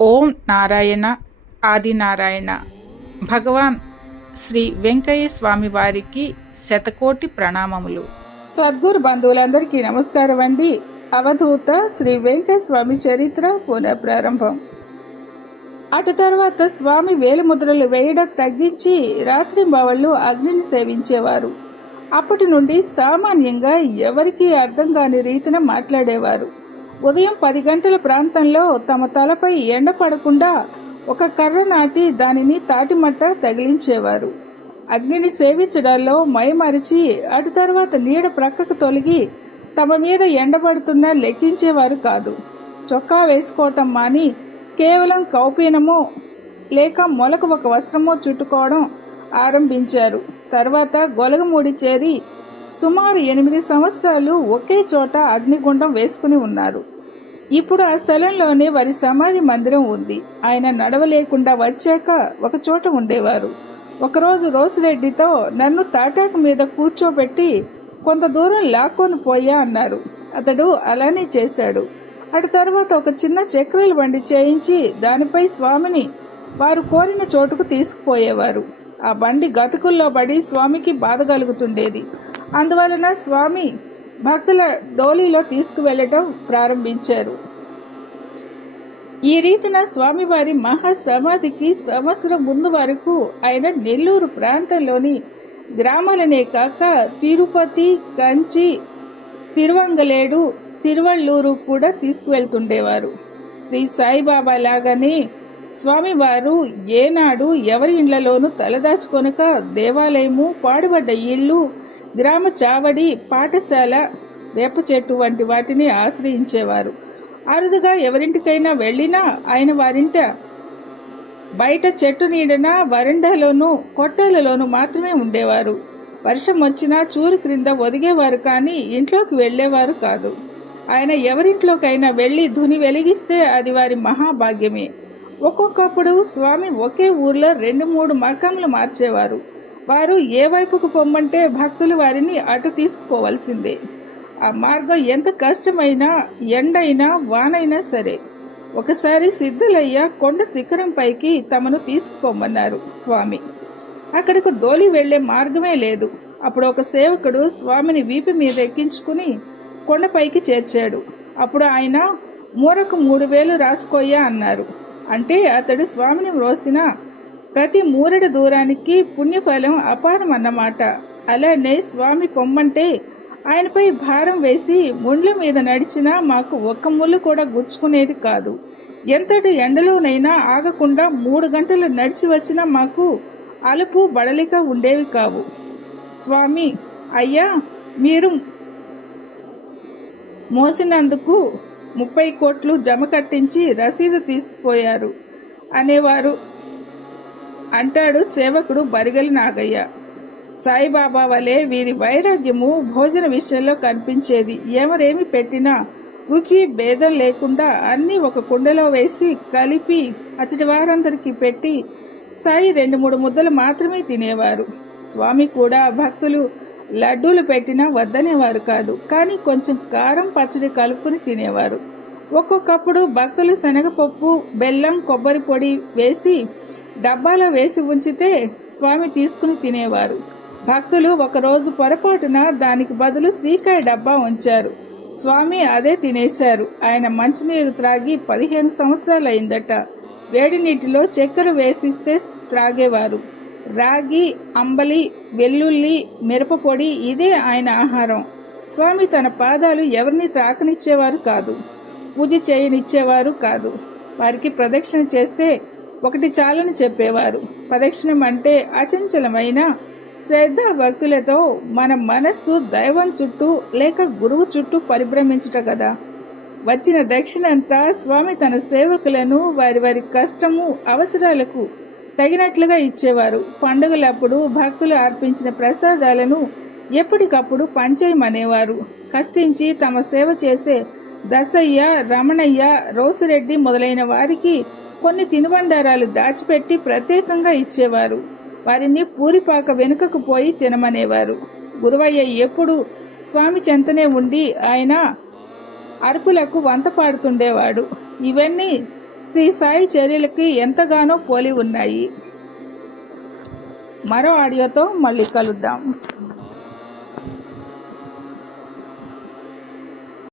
ఓం నారాయణ ఆదినారాయణ. భగవాన్ శ్రీ వెంకయ్య స్వామి వారికి శతకోటి ప్రణామములు. సద్గురు బంధువులందరికీ నమస్కారం అండి. అవధూత శ్రీ వెంకయ్య స్వామి చరిత్ర పునఃప్రారంభం. అటు తర్వాత స్వామి వేలిముద్రలు వేయడం తగ్గించి రాత్రింబవళ్ళు అగ్నిని సేవించేవారు. అప్పటి నుండి సామాన్యంగా ఎవరికీ అర్థం కాని రీతిన మాట్లాడేవారు. ఉదయం 10 గంటల ప్రాంతంలో తమ తలపై ఎండ పడకుండా ఒక కర్ర నాటి దానిని తాటిమట్ట తగిలించేవారు. అగ్నిని సేవించడాల్లో మైమరిచి అటు తర్వాత నీడ ప్రక్కకు తొలగి తమ మీద ఎండబడుతున్నా లెక్కించేవారు కాదు. చొక్కా వేసుకోవటం మాని కేవలం కౌపీనమో లేక మొలకు ఒక వస్త్రమో చుట్టుకోవడం ఆరంభించారు. తర్వాత గొలగమూడి చేరి సుమారు 8 సంవత్సరాలు ఒకే చోట అగ్నిగుండం వేసుకుని ఉన్నారు. ఇప్పుడు ఆ స్థలంలోనే వారి సమాధి మందిరం ఉంది. ఆయన నడవలేకుండా వచ్చాక ఒక చోట ఉండేవారు. ఒకరోజు రోసిరెడ్డితో నన్ను తాటాకు మీద కూర్చోబెట్టి కొంత దూరం లాక్కొని పోయా అన్నారు. అతడు అలానే చేశాడు. అటు తర్వాత ఒక చిన్న చక్రాల బండి చేయించి దానిపై స్వామిని వారు కోరిన చోటుకు తీసుకుపోయేవారు. ఆ బండి గతుకుల్లో పడి స్వామికి బాధ కలుగుతుండేది. అందువలన స్వామి భక్తుల డోలీలో తీసుకువెళ్లటం ప్రారంభించారు. ఈ రీతిన స్వామివారి మహాసమాధికి సంవత్సరం ముందు వరకు ఆయన నెల్లూరు ప్రాంతంలోని గ్రామాలనే కాక తిరుపతి, కంచి, తిరువంగలేడు, తిరువళ్ళూరు కూడా తీసుకువెళ్తుండేవారు. శ్రీ సాయిబాబా లాగానే స్వామివారు ఏనాడు ఎవరి ఇళ్లలోనూ తలదాచుకొనక దేవాలయము, పాడుబడ్డ ఇళ్ళు, గ్రామ చావడి, పాఠశాల, వేప చెట్టు వంటి వాటిని ఆశ్రయించేవారు. అరుదుగా ఎవరింటికైనా వెళ్ళినా ఆయన వారింట బయట చెట్టు నీడన వరండాలోనూ కొట్టాలలోనూ మాత్రమే ఉండేవారు. వర్షం వచ్చినా చూరు క్రింద ఒదిగేవారు కానీ ఇంట్లోకి వెళ్లేవారు కాదు. ఆయన ఎవరింట్లోకైనా వెళ్లి ధుని వెలిగిస్తే అది వారి మహాభాగ్యమే. ఒక్కొక్కప్పుడు స్వామి ఒకే ఊర్లో 2-3 మకాంలు మార్చేవారు. వారు ఏ వైపుకు పొమ్మంటే భక్తులు వారిని అటు తీసుకుపోవలసిందే. ఆ మార్గం ఎంత కష్టమైనా, ఎండైనా, వానైనా సరే. ఒకసారి సిద్ధులయ్య కొండ శిఖరం పైకి తమను తీసుకుపోమన్నారు స్వామి. అక్కడికి డోలి వెళ్లే మార్గమే లేదు. అప్పుడు ఒక సేవకుడు స్వామిని వీపు మీద ఎక్కించుకుని కొండపైకి చేర్చాడు. అప్పుడు ఆయన మూరకు 3000 రాసుకోయ్యా అన్నారు. అంటే అతడు స్వామిని మ్రోసిన ప్రతి మూరెడు దూరానికి పుణ్యఫలం అపారం అన్నమాట. అలానే స్వామి పొమ్మంటే ఆయనపై భారం వేసి ముండ్ల మీద నడిచినా మాకు ఒక్క ముళ్ళు కూడా గుచ్చుకునేది కాదు. ఎంతటి ఎండలోనైనా ఆగకుండా 3 గంటలు నడిచి వచ్చినా మాకు అలుపు బడలిక ఉండేవి కావు. స్వామి, అయ్యా మీరు మోసినందుకు 30 కోట్లు జమ కట్టించి రసీదు తీసుకుపోయారు అనేవారు అంటాడు సేవకుడు బరిగలి నాగయ్య. సాయిబాబా వలె వీరి వైరాగ్యము భోజన విషయంలో కనిపించేది. ఎవరేమి పెట్టినా రుచి భేదం లేకుండా అన్నీ ఒక కుండలో వేసి కలిపి అచ్చటి వారందరికీ పెట్టి సాయి 2-3 ముద్దలు మాత్రమే తినేవారు. స్వామి కూడా భక్తులు లడ్డూలు పెట్టినా వద్దనేవారు కాదు. కానీ కొంచెం కారం పచ్చడి కలుపుకుని తినేవారు. ఒక్కొక్కప్పుడు భక్తులు శనగపప్పు, బెల్లం, కొబ్బరి పొడి వేసి డబ్బాలో వేసి ఉంచితే స్వామి తీసుకుని తినేవారు. భక్తులు ఒకరోజు పొరపాటున దానికి బదులు సీకాయ డబ్బా ఉంచారు. స్వామి అదే తినేశారు. ఆయన మంచినీరు త్రాగి 15 సంవత్సరాలు అయిందట. వేడి నీటిలో చక్కెర వేసిస్తే త్రాగేవారు. రాగి, అంబలి, వెల్లుల్లి, మిరపపొడి ఇదే ఆయన ఆహారం. స్వామి తన పాదాలు ఎవరిని తాకనిచ్చేవారు కాదు, పూజ చేయనిచ్చేవారు కాదు. వారికి ప్రదక్షిణ చేస్తే ఒకటి చాలని చెప్పేవారు. ప్రదక్షిణం అంటే అచంచలమైన శ్రద్ధ భక్తులతో మన మనస్సు దైవం చుట్టూ లేక గురువు చుట్టూ పరిభ్రమించుట కదా. వచ్చిన దక్షిణంతా స్వామి తన సేవకులను వారి వారి కష్టము, అవసరాలకు తగినట్లుగా ఇచ్చేవారు. పండుగలప్పుడు భక్తులు అర్పించిన ప్రసాదాలను ఎప్పటికప్పుడు పంచేయమనేవారు. కష్టించి తమ సేవ చేసే దసయ్య, రమణయ్య, రోసిరెడ్డి మొదలైన వారికి కొన్ని తినుబండారాలు దాచిపెట్టి ప్రత్యేకంగా ఇచ్చేవారు. వారిని పూరిపాక వెనుకకు పోయి తినమనేవారు. గురువయ్య ఎప్పుడు స్వామి చెంతనే ఉండి ఆయన అరుపులకు వంత పాడుతుండేవాడు. ఇవన్నీ శ్రీ సాయి చర్యలకి ఎంతగానో పోలి ఉన్నాయి. మరో ఆడియోతో మళ్ళీ కలుద్దాం.